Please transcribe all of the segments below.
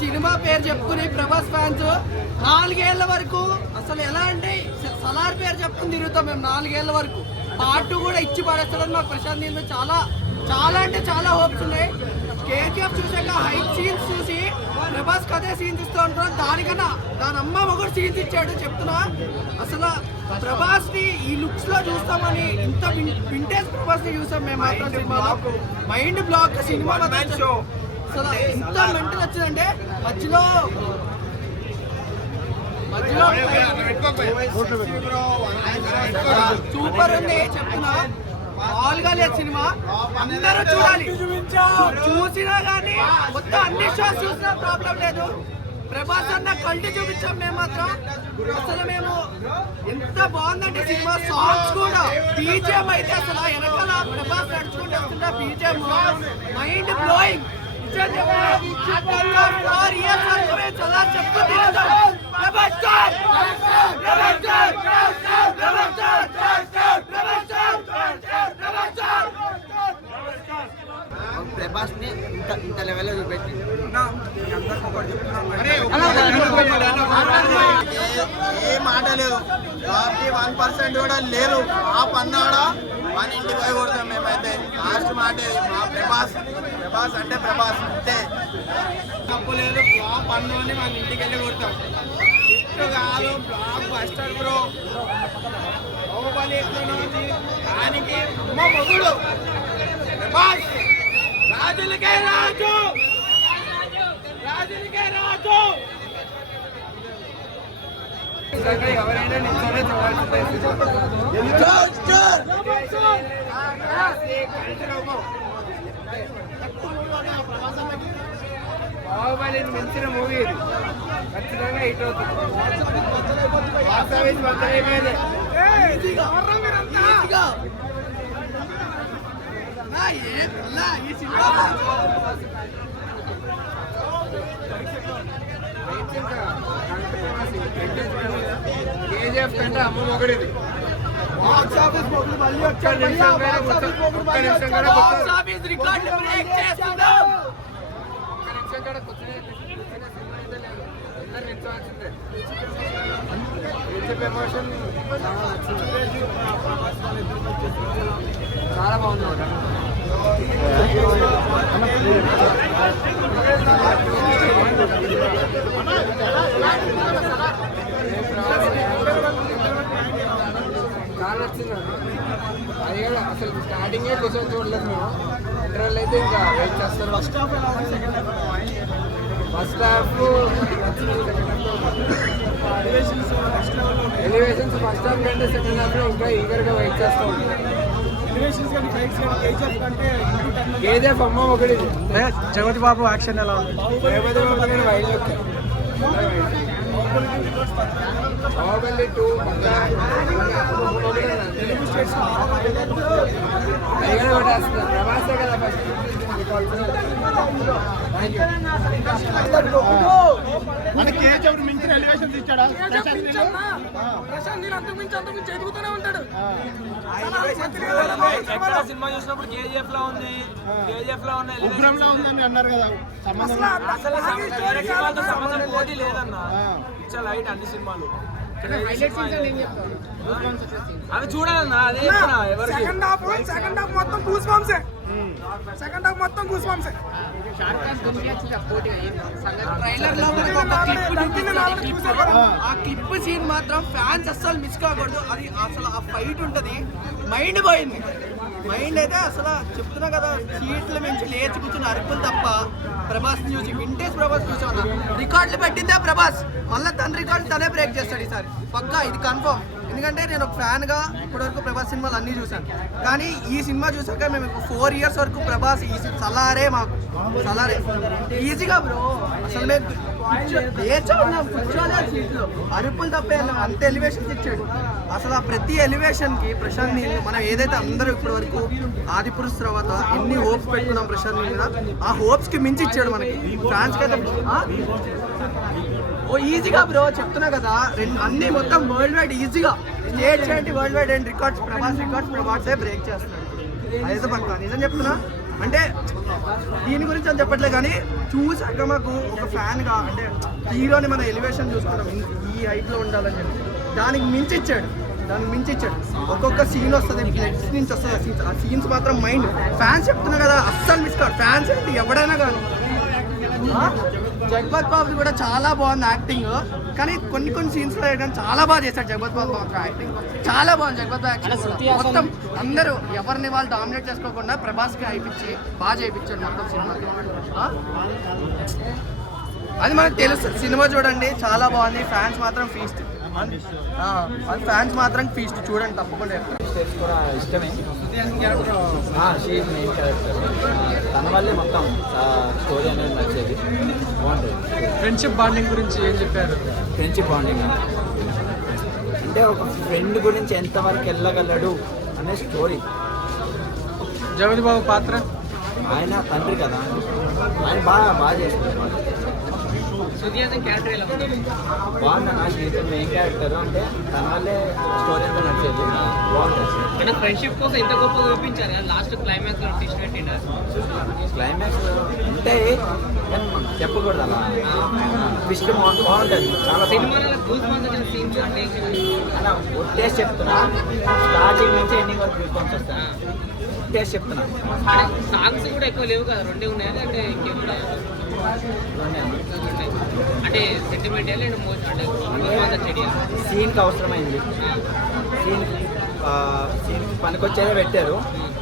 Cinema పేరు చెప్పుకుని Prabhas fans 4 ఏళ్ల వరకు అసలు ఎలా అంటే సలార్ పేరు చెప్పుకుని తిరుగుతాం మేము 4 ఏళ్ల వరకు. పార్ట్ 2 కూడా ఇచ్చి పడేస్తాడని మాకు ప్రశాంత్ నీల్ చాలా చాలా అంటే చాలా హోప్స్ ఉన్నాయి. కేజీఎఫ్ చూసాక హైట్ సీన్స్ చూసి ప్రభాస్ కదే సీన్స్ ఇస్తూ ఉంటాం. దానికన్నా దాని అమ్మ ఒకటి సీన్స్ ఇచ్చాడు చెప్తున్నా. అసలు ప్రభాస్ ని ఈ లుక్స్ లో చూస్తామని ఇంత వింటేజ్ ప్రభాస్ ని చూసాం మేము మాత్రం సినిమాలో. మైండ్ బ్లాక్ సినిమా అసలు ఎంత మెంటల్ వచ్చిందంటే మధ్యలో సూపర్ ఉంది చెప్తున్నా. మామూలుగా లేదు సినిమా, అందరూ చూడాలి. చూసినా కానీ మొత్తం అన్ని షోస్ చూసినా ప్రాబ్లం లేదు. ప్రభాస్ అన్న కల్టి చూపించాం మేము మాత్రం. అసలు మేము ఎంత బాగుందంటే సినిమా. సాంగ్స్ కూడా బీజిఎం అయితే అసలు వెనకాల ప్రభాస్ నడుచుకుంటూ వస్తున్న బీజిఎం మైండ్ బ్లోయింగ్. ప్రభాస్ ని ఇంత లెవెల్లో చూపెట్టి ఏ మాట లేదు. 1% కూడా లేరు. ఆ పన్నాడా మన ఇంటికి పోయి కొడతాం మేమైతే. లాస్ట్ మాట మా ప్రభాస్ అంటే ప్రభాస్ అంతే. తప్పు లేదు. ఫ్లాప్ అన్నోని మన ఇంటికి వెళ్ళి కొడతాం. ఇట్టు కాదు బ్లాక్ బస్టర్ బ్రో. బాహుబలి ఎట్లున్నది దానికి మా మొగుడు ప్రభాస్. రాజులకే రాజు, రాజులకే రాజు. ఎవరైనా నిల్చొని బాహుబలిని మించిన మూవీ ఇది. ఖచ్చితంగా హిట్ అవుతుంది. కేజీఎఫ్ కంటే అమ్మ ఒకటిది. ఎమోషన్ చాలా బాగుంది. చాలా వచ్చింది అది కూడా. అసలు స్టార్టింగే క్వశ్చన్ చూడలేదు మేము. ఇంటర్వెల్ అయితే ఇంకా వెయిట్ చేస్తారు. First half elevations first half కంటే సెకండ్ హాఫ్ లో ఇంకా ఈగర్గా వెయిట్ చేస్తూ ఉంటాం. కేజీఎఫ్ అమ్మ ఒకటి. జగపతి బాబు యాక్షన్ ఎలా ఉంది? జగపతి బాబు కానీ వైల్డ్ లుక్. బాహుబలి 2 ప్రభాసే కదా ఫస్ట్. సినిమా చూసినప్పుడు కేజీఎఫ్ లో ఉంది, కేజీఎఫ్ లో ఉన్న అన్నారు కదా. సంబంధం పోటీ లేదన్నా. చాలా లైట్ అన్ని సినిమాలు అవి చూడాలన్నా. అదే సెకండ్ హాఫ్ మొత్తం గూస్ బంప్సే. సెకండ్ హాఫ్ మొత్తం గూస్ బంప్సే. ఆ క్లిప్ సీన్ మాత్రం ఫ్యాన్స్ అస్సలు మిస్ కాకూడదు. అది అసలు ఆ ఫైట్ ఉంటది. మైండ్ పోయింది. మైండ్ అయితే అసలు చెప్తున్నా కదా, సీట్ల నుంచి లేచి కూర్చుని అరుపులు తప్ప. ప్రభాస్ చూసి వింటేజ్ ప్రభాస్ చూసామన్నా. రికార్డులు పెట్టిందే ప్రభాస్. మళ్ళీ తన రికార్డు తనే బ్రేక్ చేస్తాడు ఈసారి పక్కా. ఇది కన్ఫర్మ్. ఎందుకంటే నేను ఒక ఫ్యాన్గా ఇప్పటివరకు ప్రభాస్ సినిమాలు అన్నీ చూశాను. కానీ ఈ సినిమా చూసాక మేము 4 years వరకు ప్రభాస్ ఈ సలారే మాకు సలారే ఈజీగా బ్రో. అసలు మేము కూర్చోలేదు సీట్లు. అరుపులు తప్పే అంత ఎలివేషన్స్ ఇచ్చాడు. అసలు ఆ ప్రతి ఎలివేషన్కి ప్రశాంత్ నీల్ మనం ఏదైతే అందరూ ఇప్పటి వరకు ఆదిపురుష్ తర్వాత ఎన్ని హోప్స్ పెట్టుకున్నాం ప్రశాంత్ నీల్ మీద, ఆ హోప్స్కి మించి ఇచ్చాడు మనకి. ఫ్యాన్స్కి అయితే ఓ ఈజీగా బ్రో చెప్తున్నా కదా. అన్ని మొత్తం వరల్డ్ వైడ్ ఈజీగా స్టేట్స్ ఏంటి వరల్డ్ వైడ్ ఏంటి రికార్డ్స్ ప్రభాసే బ్రేక్ చేస్తున్నాడు. అదైతే పక్క నిజం చెప్తున్నా. అంటే దీని గురించి అని చెప్పట్లేదు కానీ చూసాక మాకు ఒక ఫ్యాన్గా అంటే హీరోని మన ఎలివేషన్ చూసుకుంటాం ఈ హైట్లో ఉండాలని చెప్పి దానికి మించి ఇచ్చాడు ఒక్కొక్క సీన్ వస్తుంది బ్లడ్స్ నుంచి వస్తుంది ఆ సీన్స్ మాత్రం మైండ్ ఫ్యాన్స్ చెప్తున్నా కదా అస్సలు మిస్ కాదు ఫ్యాన్స్ ఏంటి ఎవడైనా కానీ జగపత్ బాబు కూడా చాలా బాగుంది యాక్టింగ్ కానీ కొన్ని సీన్స్ లో ఏంటంటే చాలా బాగా చేశాడు జగపత్ బాబు మాత్రం యాక్టింగ్ చాలా బాగుంది జగపత్ యాక్టింగ్ మొత్తం అందరూ ఎవరిని వాళ్ళు డామినేట్ చేసుకోకుండా ప్రభాస్కి అయిపించి బాగా చేయించాడు మొత్తం సినిమాకి అది మనకు తెలుసు సినిమా చూడండి చాలా బాగుంది ఫ్యాన్స్ మాత్రం ఫీస్ట్ ఫ్యాన్స్ మాత్రం ఫీస్ట్ చూడండి తప్పకుండా స్టెప్స్ కూడా ఇష్టమే షీ మెయిన్ క్యారెక్టర్ తన వల్లే మొత్తం స్టోరీ అనేది నచ్చేది బాగుంటుంది. ఫ్రెండ్షిప్ బాండింగ్ గురించి ఏం చెప్పారు? ఫ్రెండ్షిప్ బాండింగ్ అంటే ఒక ఫ్రెండ్ గురించి ఎంతవరకు వెళ్ళగలడు అనే స్టోరీ. జగపతి బాబు పాత్ర ఆయన తండ్రి కదా, ఆయన బాగా చేస్తారు. బాగుంది నా జీవితం మెయిన్ క్యారెక్టర్ అంటే తన వల్లే స్టోరీ అంతా నచ్చేది బాగుంటుంది. అంటే ఫ్రెండ్షిప్ కోసం ఎంత గొప్ప చూపించారు కదా లాస్ట్ క్లైమాక్స్ లో ట్విస్ట్ పెట్టిండు. క్లైమాక్స్ అంటే చెప్పకూడదు అలా ట్విస్ట్ బాగుంటుంది చాలా. సినిమాలో గూస్ బంప్స్ సీన్స్ అంటే అలా ఒట్టేసి చెప్తున్నా స్టార్టింగ్ నుంచి ఎండింగ్ వరకు గూస్ వస్తాను ఒట్టేసి చెప్తున్నా. సాంగ్స్ కూడా ఎక్కువ లేవు కదా, రెండే ఉన్నాయా అంటే ఇంకేమున్నాయా? అంటే సెంటిమెంట్ అంటే సీన్కి అవసరమైంది, సీన్ పనికొచ్చేదే పెట్టారు.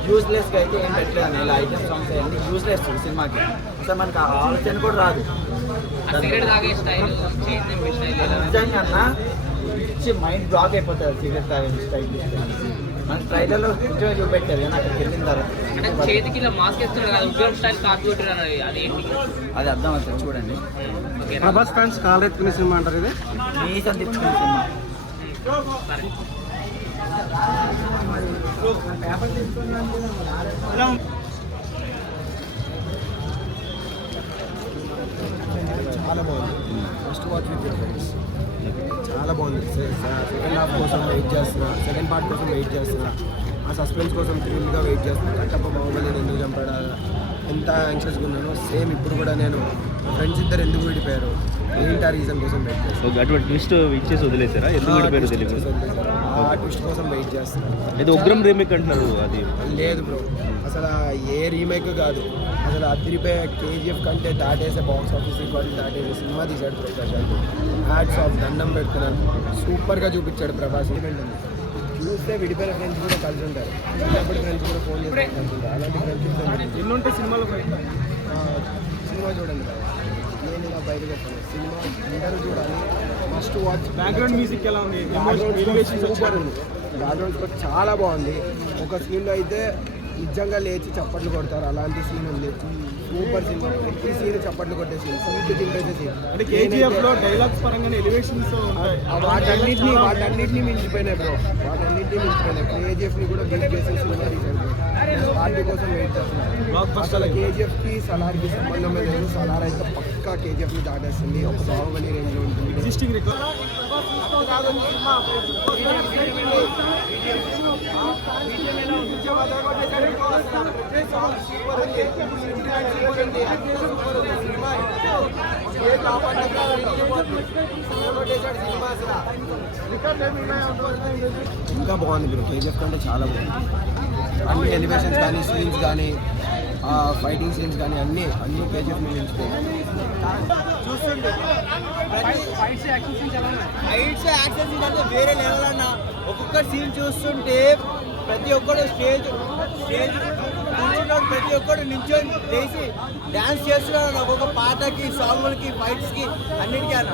యూజ్లెస్గా అయితే ఏం పెట్టలేదు అని ఇలా ఐటమ్ సాంగ్స్ అయ్యండి యూజ్లెస్ సినిమాకి అసలు మనకు ఆలోచన కూడా రాదు. నిజంగా అన్న ఇచ్చి మైండ్ బ్లాక్ అయిపోతుంది సిగరెట్ తాగే స్టైల్. మన ట్రైలర్లో కొంచెం చూపెట్టారు కానీ అక్కడికి వెళ్ళిన తర్వాత చేతికి ఇలా మాస్క్ వేస్తున్నాడు కదా ఉగ్రం స్టైల్ కాపీ అది అది అర్థం అవుతుంది చూడండి. ప్రభాస్ ఫ్యాన్స్ కాలెత్తుకునే సినిమా అంటారు ఇది. మీసం తెచ్చుకునే సినిమా. చాలా బాగుంది. First watch with your friends చాలా బాగుంది. సెకండ్ హాఫ్ కోసం వెయిట్ చేస్తున్నా, సెకండ్ పార్ట్ కోసం వెయిట్ చేస్తున్నా, ఆ సస్పెన్స్ కోసం థ్రిల్గా వెయిట్ చేస్తున్నా. కట్టప్ప బాహుబలిని ఎందుకు చంపాడా ఎంత యాంగ్షియస్గా ఉన్నానో సేమ్ ఇప్పుడు కూడా నేను మా ఫ్రెండ్స్ ఇద్దరు ఎందుకు విడిపోయారు ఏంటి ఆ రీజన్ కోసం వెయిట్ చేస్తాను. అటువంటి ట్విస్ట్ ఇచ్చేసి వదిలేసారా? ఎందుకు విడిపోయారు తెలియదు. ఆ ట్విస్ట్ కోసం వెయిట్ చేస్తున్నాను. ఇది ఉగ్రం రీమేక్ అంటున్నారు, అది లేదు బ్రో, అసలు ఏ రీమేక్ కాదు. అసలు అదిరిపోయే కేజీఎఫ్ కంటే దాటేసే బాక్స్ ఆఫీస్ రికార్డు దాటేసే సినిమా తీశాడు ప్రకాష్. హ్యాట్స్ ఆఫ్ దండం పెడుతున్నాను. సూపర్గా చూపించాడు ప్రభాస్. ఈవెంట్ ఉంది చూస్తే విడిపోయిన ఫ్రెండ్స్ కూడా కలిసి ఉంటారు, చిన్నప్పటి ఫ్రెండ్స్ కూడా ఫోన్ చేసి కలిసి ఉంటారు. అలాంటి ఫ్రెండ్షిప్స్ ఎన్ని ఉంటాయి సినిమాలో? సినిమా చూడండి కదా, నేను ఇలా బయట పెట్టాను. సినిమా అందరూ చూడాలి, మస్ట్ వాచ్. బ్యాక్గ్రౌండ్ మ్యూజిక్ ఎలా ఉంది? సూపర్ ఉంది. బ్యాక్గ్రౌండ్ స్కోర్ చాలా బాగుంది. ఒక సీన్లో అయితే నిజంగా లేచి చప్పట్లు కొడతారు, అలాంటి సీన్ ఉంది. సూపర్ సినిమా, ప్రతి సీన్ చప్పట్లు కొట్టే సీన్, సీట్ తింపేసే సీన్. అంటే కేజీఎఫ్లో డైలాగ్స్ పరంగానే ఎలివేషన్స్ వాటన్నిటిని మించిపోయినాయి బ్రో, వాటన్నిటిని మించిపోయినాయి. కేజీఎఫ్ని కూడా బీట్ చేసే సినిమా తీశారు. పార్టీ కోసం వెయిట్ చేస్తున్నారు. అసలు కేజీఎఫ్కి సలార్కి సంబంధం లేదు. సలార్ అయితే పక్కా కేజీఎఫ్ని దాటేస్తుంది, ఒక బాహుబలి రేంజ్లో ఉంటుంది. ఎగ్జిస్టింగ్ రికార్డ్ ఇంకా బాగుంది బ్రో, కేజీఎఫ్ కంటే చాలా బాగుంది. అన్ని ఎలివేషన్స్ కానీ సీన్స్ కానీ ఫైటింగ్ సీన్స్ కానీ అన్నీ కేజీఎఫ్ మీద ఎంచుకోవాలి. చూస్తుంటే ఫైట్స్ యాక్షన్ సీన్ అంటే వేరే లెవెల్ అన్న. ఒక్కొక్క సీన్ చూస్తుంటే ప్రతి ఒక్కరు స్టేజ్ ప్రతి ఒక్కరు నించొని లేచి డ్యాన్స్ చేస్తున్నాడు ఒక్కొక్క పాటకి, సాంగులకి, ఫైట్స్కి అన్నిటికీ అన్న.